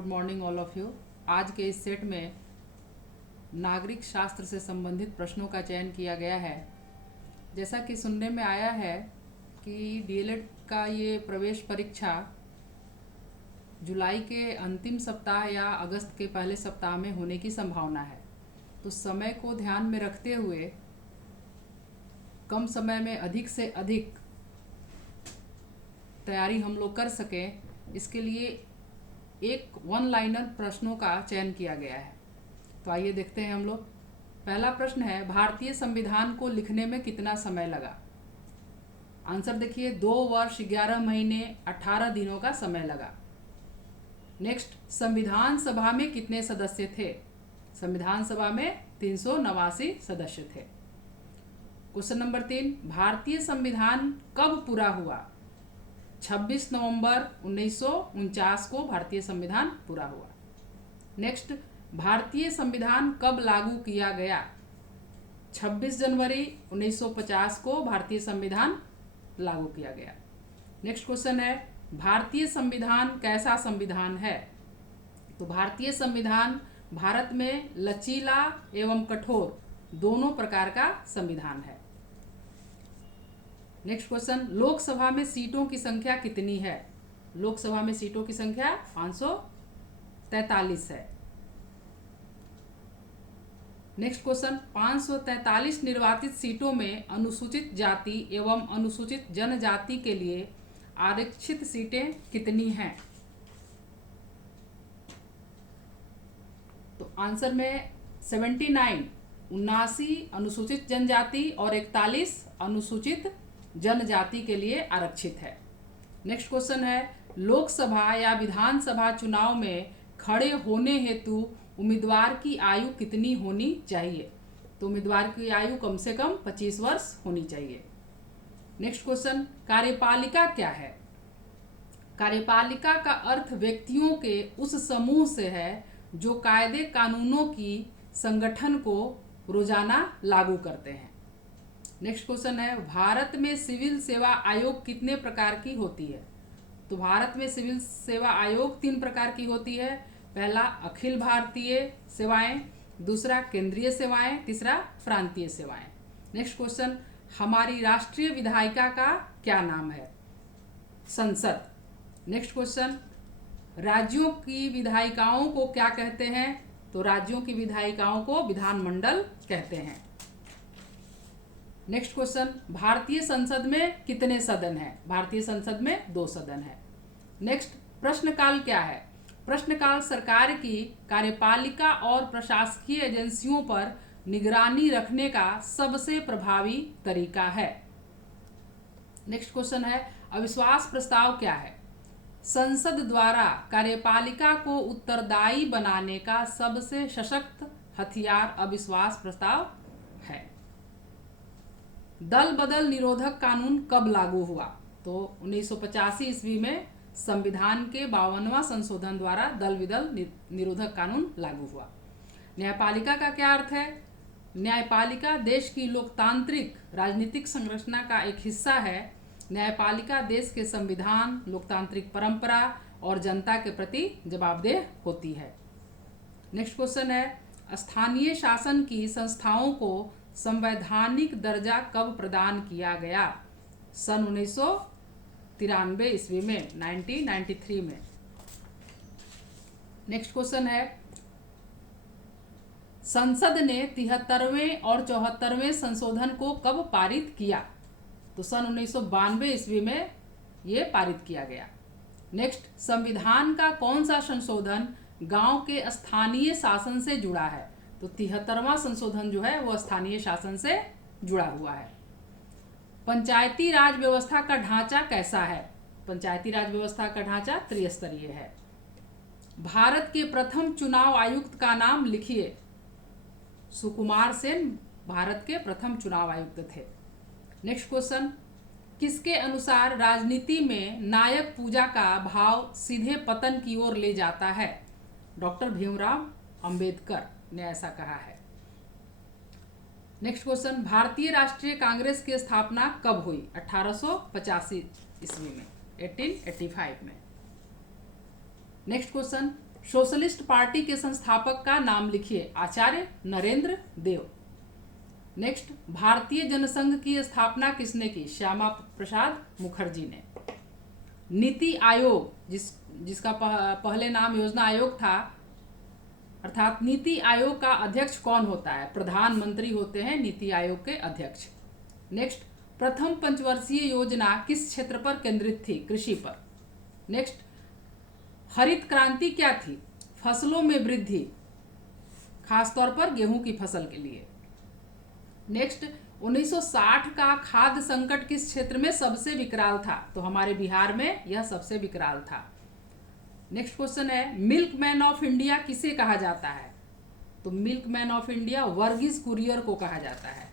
Good morning all of you. आज के इस सेट में नागरिक शास्त्र से संबंधित प्रश्नों का चयन किया गया है। जैसा कि सुनने में आया है कि डीएलएड का ये प्रवेश परीक्षा जुलाई के अंतिम सप्ताह या अगस्त के पहले सप्ताह में होने की संभावना है। तो समय को ध्यान में रखते हुए कम समय में अधिक से अधिक तैयारी हम लोग कर सकें, इसके लिए एक वन लाइनर प्रश्नों का चयन किया गया है। तो आइए देखते हैं हम लोग। पहला प्रश्न है, भारतीय संविधान को लिखने में कितना समय लगा? आंसर देखिए, 2 वर्ष 11 महीने 18 दिनों का समय लगा। नेक्स्ट, संविधान सभा में कितने सदस्य थे? संविधान सभा में 389 सदस्य थे। क्वेश्चन नंबर 3, भारतीय संविधान कब पूरा हुआ? 26 नवंबर 1949 को भारतीय संविधान पूरा हुआ। नेक्स्ट, भारतीय संविधान कब लागू किया गया? 26 जनवरी 1950 को भारतीय संविधान लागू किया गया। नेक्स्ट क्वेश्चन है, भारतीय संविधान कैसा संविधान है? तो भारतीय संविधान भारत में लचीला एवं कठोर दोनों प्रकार का संविधान है। नेक्स्ट क्वेश्चन, लोकसभा में सीटों की संख्या कितनी है? लोकसभा में सीटों की संख्या 543 है। नेक्स्ट क्वेश्चन, 543 निर्वाचित सीटों में अनुसूचित जाति एवं अनुसूचित जनजाति के लिए आरक्षित सीटें कितनी हैं? तो आंसर में 79 79 अनुसूचित जनजाति और 41 अनुसूचित जनजाति के लिए आरक्षित है। नेक्स्ट क्वेश्चन है, लोकसभा या विधानसभा चुनाव में खड़े होने हेतु उम्मीदवार की आयु कितनी होनी चाहिए? तो उम्मीदवार की आयु कम से कम 25 वर्ष होनी चाहिए। नेक्स्ट क्वेश्चन, कार्यपालिका क्या है? कार्यपालिका का अर्थ व्यक्तियों के उस समूह से है जो कायदे कानूनों की संगठन को रोजाना लागू करते हैं। नेक्स्ट क्वेश्चन है, भारत में सिविल सेवा आयोग कितने प्रकार की होती है? तो भारत में सिविल सेवा आयोग 3 प्रकार की होती है। पहला अखिल भारतीय सेवाएं, दूसरा केंद्रीय सेवाएं, तीसरा प्रांतीय सेवाएं। नेक्स्ट क्वेश्चन, हमारी राष्ट्रीय विधायिका का क्या नाम है? संसद। नेक्स्ट क्वेश्चन, राज्यों की विधायिकाओं को क्या कहते हैं? तो राज्यों की विधायिकाओं को विधानमंडल कहते हैं। नेक्स्ट क्वेश्चन, भारतीय संसद में कितने सदन हैं? भारतीय संसद में 2 सदन है। नेक्स्ट, प्रश्नकाल क्या है? प्रश्नकाल सरकार की कार्यपालिका और प्रशासकीय एजेंसियों पर निगरानी रखने का सबसे प्रभावी तरीका है। नेक्स्ट क्वेश्चन है, अविश्वास प्रस्ताव क्या है? संसद द्वारा कार्यपालिका को उत्तरदायी बनाने का सबसे सशक्त हथियार अविश्वास प्रस्ताव है। दल बदल निरोधक कानून कब लागू हुआ? तो 1985 ईस्वी में संविधान के 52वां संशोधन द्वारा दल बदल निरोधक कानून लागू हुआ। न्यायपालिका का क्या अर्थ है? न्यायपालिका देश की लोकतांत्रिक राजनीतिक संरचना का एक हिस्सा है। न्यायपालिका देश के संविधान, लोकतांत्रिक परंपरा और जनता के प्रति जवाबदेह होती है। नेक्स्ट क्वेश्चन है, स्थानीय शासन की संस्थाओं को संवैधानिक दर्जा कब प्रदान किया गया? सन 1993 ईस्वी में, 1993 में। नेक्स्ट क्वेश्चन है, संसद ने 73वें और 74वें संशोधन को कब पारित किया? तो सन 1992 ईस्वी में ये पारित किया गया। नेक्स्ट, संविधान का कौन सा संशोधन गांव के स्थानीय शासन से जुड़ा है? तो 73वां संशोधन जो है वो स्थानीय शासन से जुड़ा हुआ है। पंचायती राज व्यवस्था का ढांचा कैसा है? पंचायती राज व्यवस्था का ढांचा त्रिस्तरीय है। भारत के प्रथम चुनाव आयुक्त का नाम लिखिए। सुकुमार सेन भारत के प्रथम चुनाव आयुक्त थे। नेक्स्ट क्वेश्चन, किसके अनुसार राजनीति में नायक पूजा का भाव सीधे पतन की ओर ले जाता है? डॉक्टर भीमराव अंबेडकर ने ऐसा कहा है। नेक्स्ट क्वेश्चन, भारतीय राष्ट्रीय कांग्रेस की स्थापना कब हुई? 1885 ईस्वी में, 1885 में। नेक्स्ट क्वेश्चन, सोशलिस्ट पार्टी के संस्थापक का नाम लिखिए। आचार्य नरेंद्र देव। नेक्स्ट, भारतीय जनसंघ की स्थापना किसने की? श्यामा प्रसाद मुखर्जी ने। नीति आयोग जिसका पहले नाम योजना आयोग था, अर्थात नीति आयोग का अध्यक्ष कौन होता है? प्रधानमंत्री होते हैं नीति आयोग के अध्यक्ष। नेक्स्ट, प्रथम पंचवर्षीय योजना किस क्षेत्र पर केंद्रित थी? कृषि पर। नेक्स्ट, हरित क्रांति क्या थी? फसलों में वृद्धि, खासतौर पर गेहूं की फसल के लिए। नेक्स्ट, 1960 का खाद्य संकट किस क्षेत्र में सबसे विकराल था? तो हमारे बिहार में यह सबसे विकराल था। नेक्स्ट क्वेश्चन है, मिल्क मैन ऑफ इंडिया किसे कहा जाता है? तो milk man of India Verghese Kurien को कहा जाता है।